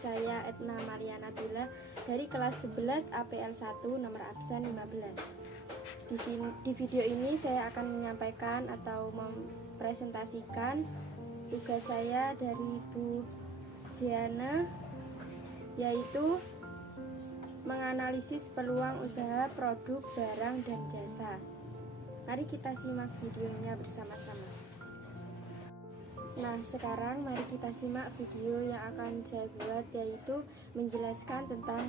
saya Etna Mariana Bila dari kelas 11 APL 1 nomor absen 15. Di video ini saya akan menyampaikan atau mempresentasikan tugas saya dari Bu Jiana, yaitu menganalisis peluang usaha produk, barang, dan jasa. Mari kita simak videonya bersama-sama. Nah, sekarang mari kita simak video yang akan saya buat, yaitu menjelaskan tentang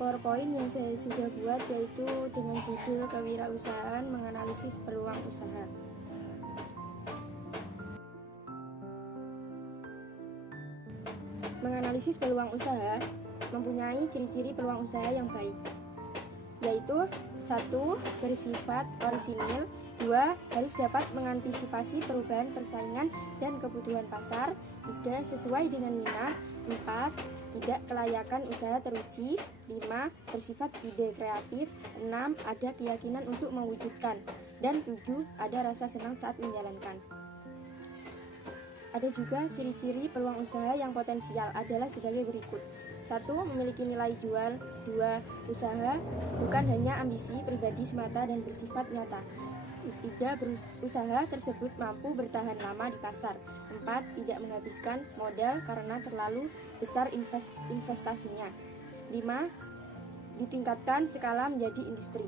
PowerPoint yang saya sudah buat, yaitu dengan judul Kewirausahaan Menganalisis Peluang Usaha. Menganalisis peluang usaha mempunyai ciri-ciri peluang usaha yang baik, yaitu 1. Bersifat orisinil, 2. Harus dapat mengantisipasi perubahan persaingan dan kebutuhan pasar, 3. Sesuai dengan minat, 4. Tidak kelayakan usaha teruji, 5. Bersifat ide kreatif, 6. Ada keyakinan untuk mewujudkan, dan 7. Ada rasa senang saat menjalankan. Ada juga ciri-ciri peluang usaha yang potensial adalah sebagai berikut. 1. Memiliki nilai jual. 2. Usaha bukan hanya ambisi pribadi semata dan bersifat nyata. 3. Usaha tersebut mampu bertahan lama di pasar. 4. Tidak menghabiskan modal karena terlalu besar investasinya. 5. Ditingkatkan skala menjadi industri.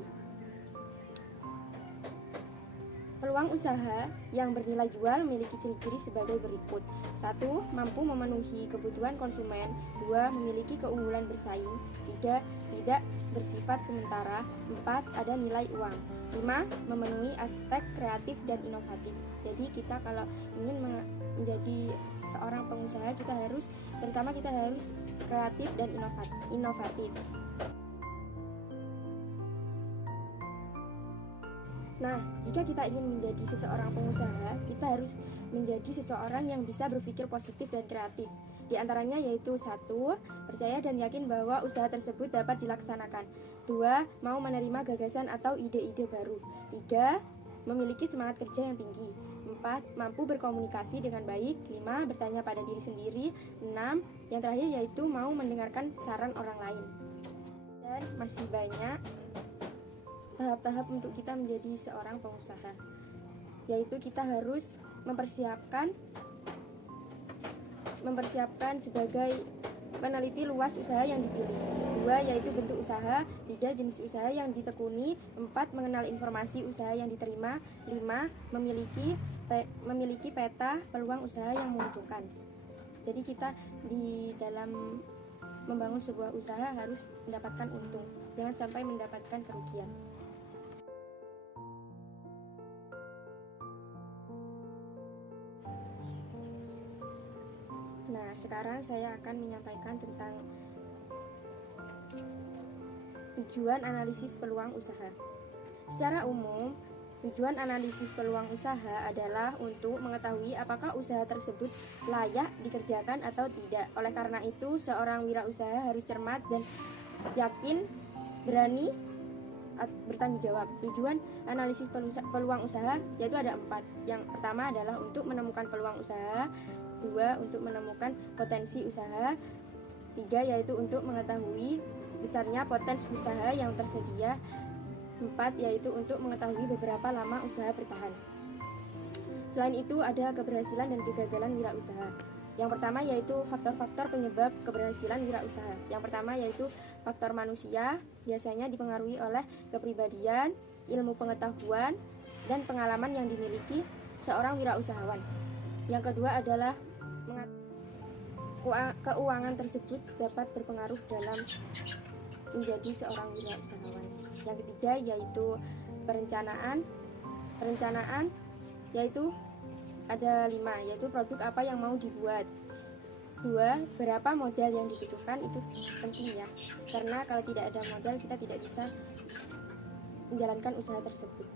Peluang usaha yang bernilai jual memiliki ciri-ciri sebagai berikut. 1. Mampu memenuhi kebutuhan konsumen. 2. Memiliki keunggulan bersaing. 3. Tidak bersifat sementara. 4. Ada nilai uang. 5. Memenuhi aspek kreatif dan inovatif. Jadi kita kalau ingin menjadi seorang pengusaha, kita harus kreatif dan inovatif. Nah, jika kita ingin menjadi seseorang pengusaha, kita harus menjadi seseorang yang bisa berpikir positif dan kreatif. Di antaranya yaitu 1. Percaya dan yakin bahwa usaha tersebut dapat dilaksanakan. 2. Mau menerima gagasan atau ide-ide baru. 3. Memiliki semangat kerja yang tinggi. 4. Mampu berkomunikasi dengan baik. 5. Bertanya pada diri sendiri. 6. Yang terakhir yaitu mau mendengarkan saran orang lain. Dan masih banyak tahap-tahap untuk kita menjadi seorang pengusaha, yaitu kita harus mempersiapkan sebagai meneliti luas usaha yang dipilih. 2. Yaitu bentuk usaha. 3. Jenis usaha yang ditekuni. 4. Mengenal informasi usaha yang diterima. 5. Memiliki peta peluang usaha yang menguntungkan. Jadi kita di dalam membangun sebuah usaha harus mendapatkan untung, jangan sampai mendapatkan kerugian. Nah, sekarang saya akan menyampaikan tentang tujuan analisis peluang usaha. Secara umum, tujuan analisis peluang usaha adalah untuk mengetahui apakah usaha tersebut layak dikerjakan atau tidak. Oleh karena itu, seorang wirausaha harus cermat dan yakin, berani bertanggung jawab. Tujuan analisis peluang usaha yaitu ada 4. Yang pertama adalah untuk menemukan peluang usaha. 2. Untuk menemukan potensi usaha. 3. Yaitu untuk mengetahui besarnya potensi usaha yang tersedia. 4. Yaitu untuk mengetahui beberapa lama usaha bertahan. Selain itu ada keberhasilan dan kegagalan wirausaha. Yang pertama yaitu faktor-faktor penyebab keberhasilan wirausaha. Yang pertama yaitu faktor manusia, biasanya dipengaruhi oleh kepribadian, ilmu pengetahuan, dan pengalaman yang dimiliki seorang wirausahawan. Yang kedua adalah keuangan tersebut dapat berpengaruh dalam menjadi seorang wirausahawan. Yang ketiga yaitu perencanaan yaitu ada 5, yaitu produk apa yang mau dibuat. 2. Berapa modal yang dibutuhkan, itu penting ya, karena kalau tidak ada modal kita tidak bisa menjalankan usaha tersebut.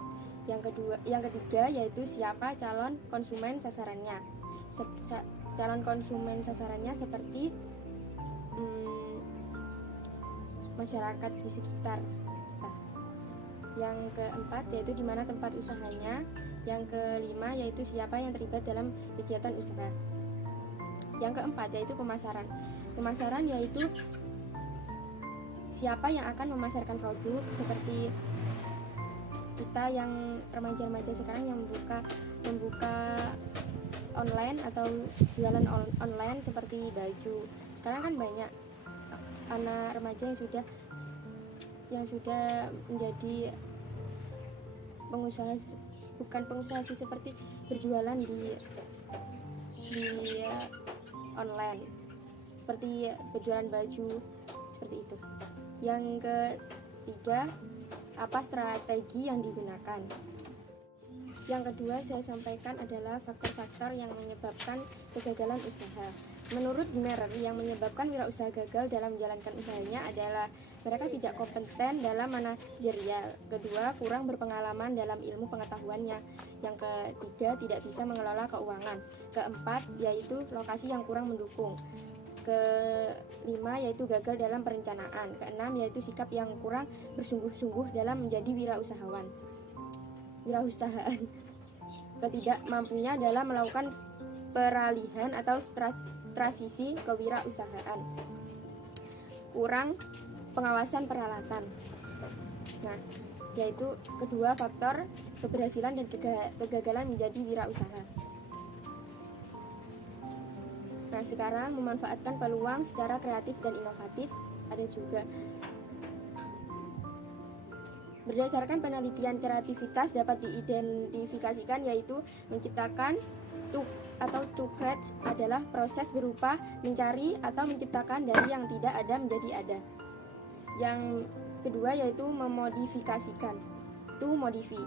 Yang ketiga yaitu siapa calon konsumen sasarannya. Calon konsumen sasarannya seperti masyarakat di sekitar. Yang keempat yaitu di mana tempat usahanya. Yang kelima yaitu siapa yang terlibat dalam kegiatan usaha. Yang keempat yaitu pemasaran. Pemasaran yaitu siapa yang akan memasarkan produk, seperti kita yang remaja-remaja sekarang yang membuka online atau jualan online seperti baju. Sekarang kan banyak anak remaja yang sudah menjadi pengusaha, bukan pengusaha sih, seperti berjualan di online, seperti berjualan baju seperti itu. Yang ketiga, apa strategi yang digunakan? Yang kedua saya sampaikan adalah faktor-faktor yang menyebabkan kegagalan usaha. Menurut Zimmerer, yang menyebabkan wirausaha gagal dalam menjalankan usahanya adalah mereka tidak kompeten dalam manajerial. Kedua, kurang berpengalaman dalam ilmu pengetahuannya. Yang ketiga, tidak bisa mengelola keuangan. Keempat, yaitu lokasi yang kurang mendukung. Kelima, yaitu gagal dalam perencanaan. Keenam, yaitu sikap yang kurang bersungguh-sungguh dalam menjadi wirausahaan. Ketidakmampunya dalam melakukan peralihan atau transisi kewirausahaan. Kurang pengawasan peralatan. Nah, yaitu kedua faktor keberhasilan dan kegagalan menjadi wirausaha. Nah, sekarang memanfaatkan peluang secara kreatif dan inovatif ada juga. Berdasarkan penelitian, kreativitas dapat diidentifikasikan yaitu menciptakan to create adalah proses berupa mencari atau menciptakan dari yang tidak ada menjadi ada. Yang kedua yaitu memodifikasikan, to modify.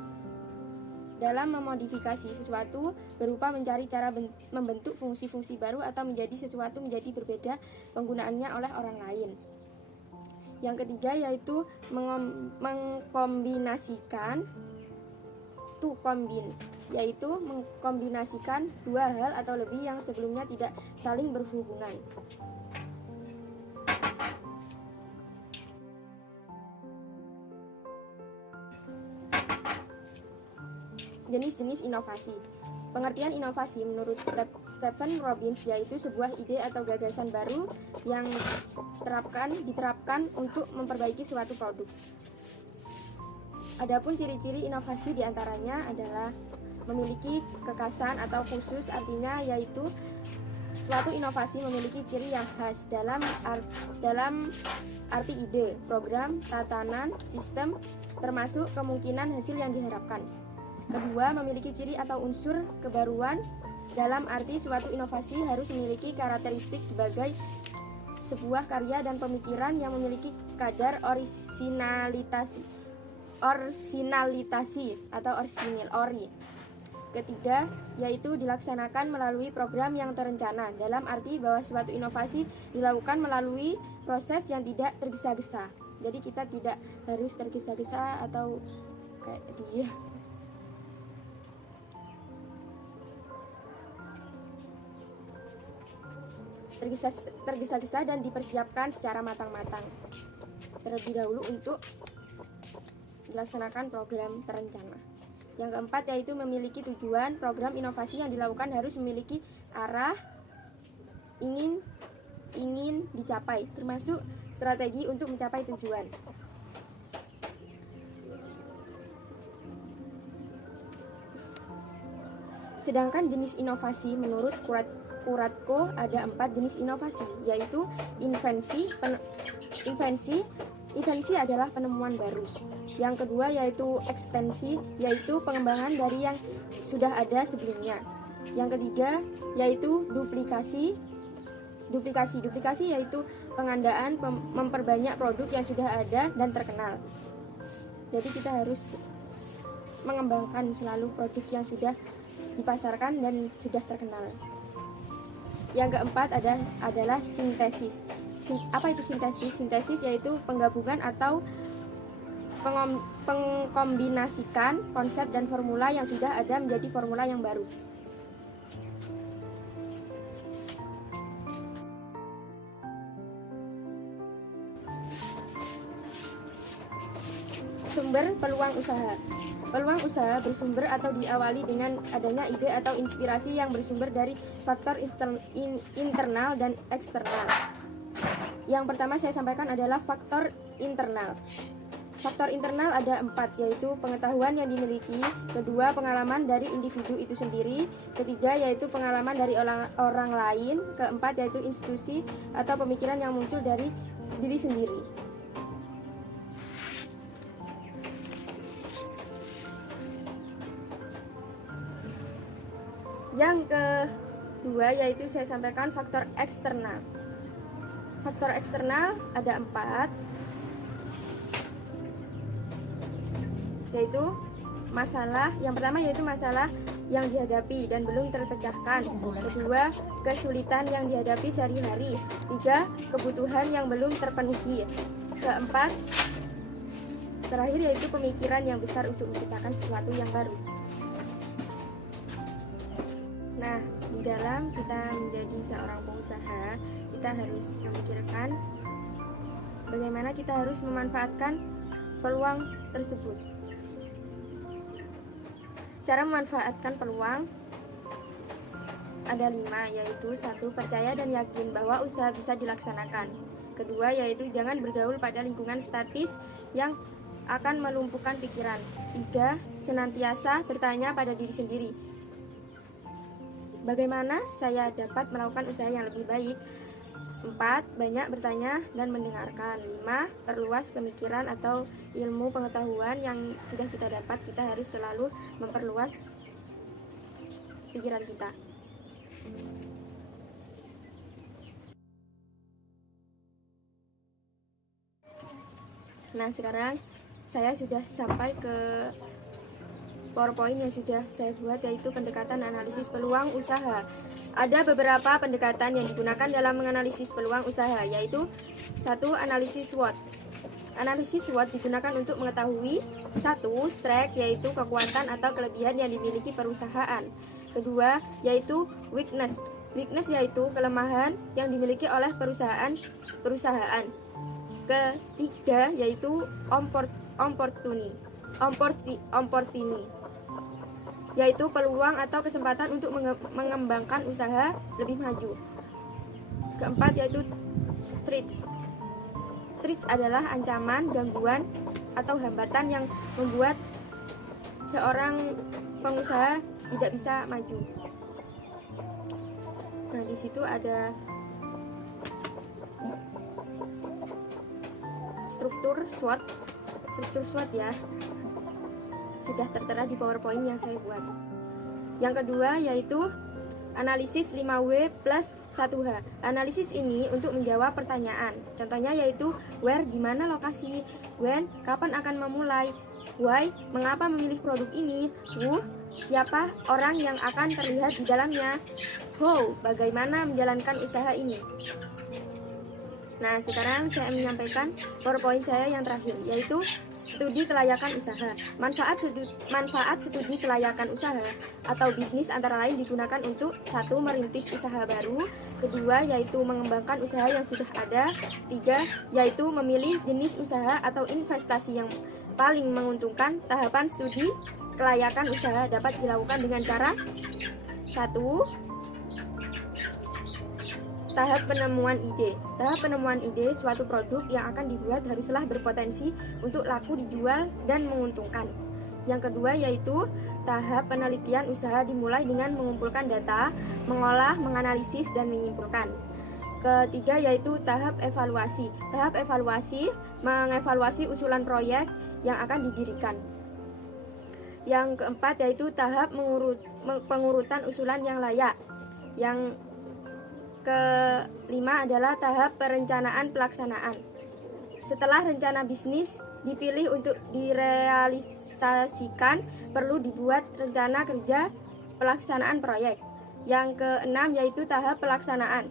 Dalam memodifikasi sesuatu berupa mencari cara membentuk fungsi-fungsi baru atau menjadi sesuatu menjadi berbeda penggunaannya oleh orang lain. Yang ketiga yaitu mengkombinasikan, to combine, yaitu mengkombinasikan dua hal atau lebih yang sebelumnya tidak saling berhubungan. Jenis-jenis inovasi. Pengertian inovasi menurut Stephen Robbins yaitu sebuah ide atau gagasan baru yang diterapkan untuk memperbaiki suatu produk. Adapun ciri-ciri inovasi diantaranya adalah memiliki kekhasan atau khusus, artinya yaitu suatu inovasi memiliki ciri yang khas dalam arti ide, program, tatanan, sistem, termasuk kemungkinan hasil yang diharapkan. Kedua, memiliki ciri atau unsur kebaruan dalam arti suatu inovasi harus memiliki karakteristik sebagai sebuah karya dan pemikiran yang memiliki kadar orisinalitasi atau ori. Ketiga, yaitu dilaksanakan melalui program yang terencana, dalam arti bahwa suatu inovasi dilakukan melalui proses yang tidak tergesa-gesa. Jadi kita tidak harus tergesa-gesa atau kayak dia. Tergesa-gesa dan dipersiapkan secara matang-matang terlebih dahulu untuk dilaksanakan program terencana. Yang keempat yaitu memiliki tujuan. Program inovasi yang dilakukan harus memiliki arah ingin dicapai, termasuk strategi untuk mencapai tujuan. Sedangkan jenis inovasi menurut Kuratko ada 4 jenis inovasi, yaitu invensi adalah penemuan baru. Yang kedua yaitu ekstensi, yaitu pengembangan dari yang sudah ada sebelumnya. Yang ketiga yaitu duplikasi yaitu pengandaan memperbanyak produk yang sudah ada dan terkenal. Jadi kita harus mengembangkan selalu produk yang sudah dipasarkan dan sudah terkenal. Yang keempat adalah sintesis. Apa itu sintesis? Sintesis yaitu penggabungan atau pengkombinasikan konsep dan formula yang sudah ada menjadi formula yang baru. Sumber peluang usaha. Peluang usaha bersumber atau diawali dengan adanya ide atau inspirasi yang bersumber dari faktor internal dan eksternal. Yang pertama saya sampaikan adalah faktor internal. Faktor internal ada 4, yaitu pengetahuan yang dimiliki, kedua pengalaman dari individu itu sendiri, ketiga yaitu pengalaman dari orang lain, keempat yaitu institusi atau pemikiran yang muncul dari diri sendiri. Yang kedua yaitu saya sampaikan faktor eksternal. Faktor eksternal ada 4, yaitu masalah. Yang pertama yaitu masalah yang dihadapi dan belum terpecahkan. Kedua, kesulitan yang dihadapi sehari-hari. Tiga, kebutuhan yang belum terpenuhi. Keempat, terakhir yaitu pemikiran yang besar untuk menciptakan sesuatu yang baru. Nah, di dalam kita menjadi seorang pengusaha, kita harus memikirkan bagaimana kita harus memanfaatkan peluang tersebut. Cara memanfaatkan peluang ada 5, yaitu 1. Percaya dan yakin bahwa usaha bisa dilaksanakan. Kedua, yaitu jangan bergaul pada lingkungan statis yang akan melumpuhkan pikiran. 3. Senantiasa bertanya pada diri sendiri, bagaimana saya dapat melakukan usaha yang lebih baik. 4. Banyak bertanya dan mendengarkan. 5. Perluas pemikiran atau ilmu pengetahuan yang sudah kita dapat. Kita harus selalu memperluas pikiran kita. Nah, sekarang saya sudah sampai ke PowerPoint yang sudah saya buat, yaitu pendekatan analisis peluang usaha. Ada beberapa pendekatan yang digunakan dalam menganalisis peluang usaha, yaitu 1. Analisis SWOT. Analisis SWOT digunakan untuk mengetahui 1. Strength, yaitu kekuatan atau kelebihan yang dimiliki perusahaan. Kedua, yaitu weakness. Weakness yaitu kelemahan yang dimiliki oleh perusahaan. Ketiga, yaitu opportunity, yaitu peluang atau kesempatan untuk mengembangkan usaha lebih maju. Keempat, yaitu threats. Threats adalah ancaman, gangguan, atau hambatan yang membuat seorang pengusaha tidak bisa maju. Nah, di situ ada struktur SWOT ya. Sudah tertera di PowerPoint yang saya buat. Yang kedua yaitu analisis 5W plus 1H. Analisis ini untuk menjawab pertanyaan. Contohnya yaitu where, di mana lokasi, when, kapan akan memulai, why, mengapa memilih produk ini, who, siapa orang yang akan terlihat di dalamnya, how, bagaimana menjalankan usaha ini. Nah, sekarang saya menyampaikan PowerPoint saya yang terakhir, yaitu studi kelayakan usaha. Manfaat studi kelayakan usaha atau bisnis antara lain digunakan untuk 1. Merintis usaha baru. Kedua, yaitu mengembangkan usaha yang sudah ada. 3. Yaitu memilih jenis usaha atau investasi yang paling menguntungkan. Tahapan studi kelayakan usaha dapat dilakukan dengan cara 1. Tahap penemuan ide. Tahap penemuan ide suatu produk yang akan dibuat haruslah berpotensi untuk laku dijual dan menguntungkan. Yang kedua yaitu tahap penelitian usaha, dimulai dengan mengumpulkan data, mengolah, menganalisis, dan menyimpulkan. Ketiga yaitu tahap evaluasi. Tahap evaluasi mengevaluasi usulan proyek yang akan didirikan. Yang keempat yaitu tahap pengurutan usulan yang layak. Yang kelima adalah tahap perencanaan pelaksanaan. Setelah rencana bisnis dipilih untuk direalisasikan, perlu dibuat rencana kerja pelaksanaan proyek. Yang keenam yaitu tahap pelaksanaan.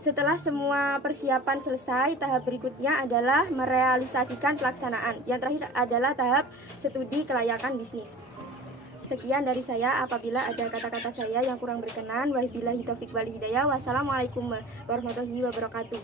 Setelah semua persiapan selesai, tahap berikutnya adalah merealisasikan pelaksanaan. Yang terakhir adalah tahap studi kelayakan bisnis. Sekian dari saya. Apabila ada kata-kata saya yang kurang berkenan, wabillahi taufiq wal hidayah. Wassalamualaikum warahmatullahi wabarakatuh.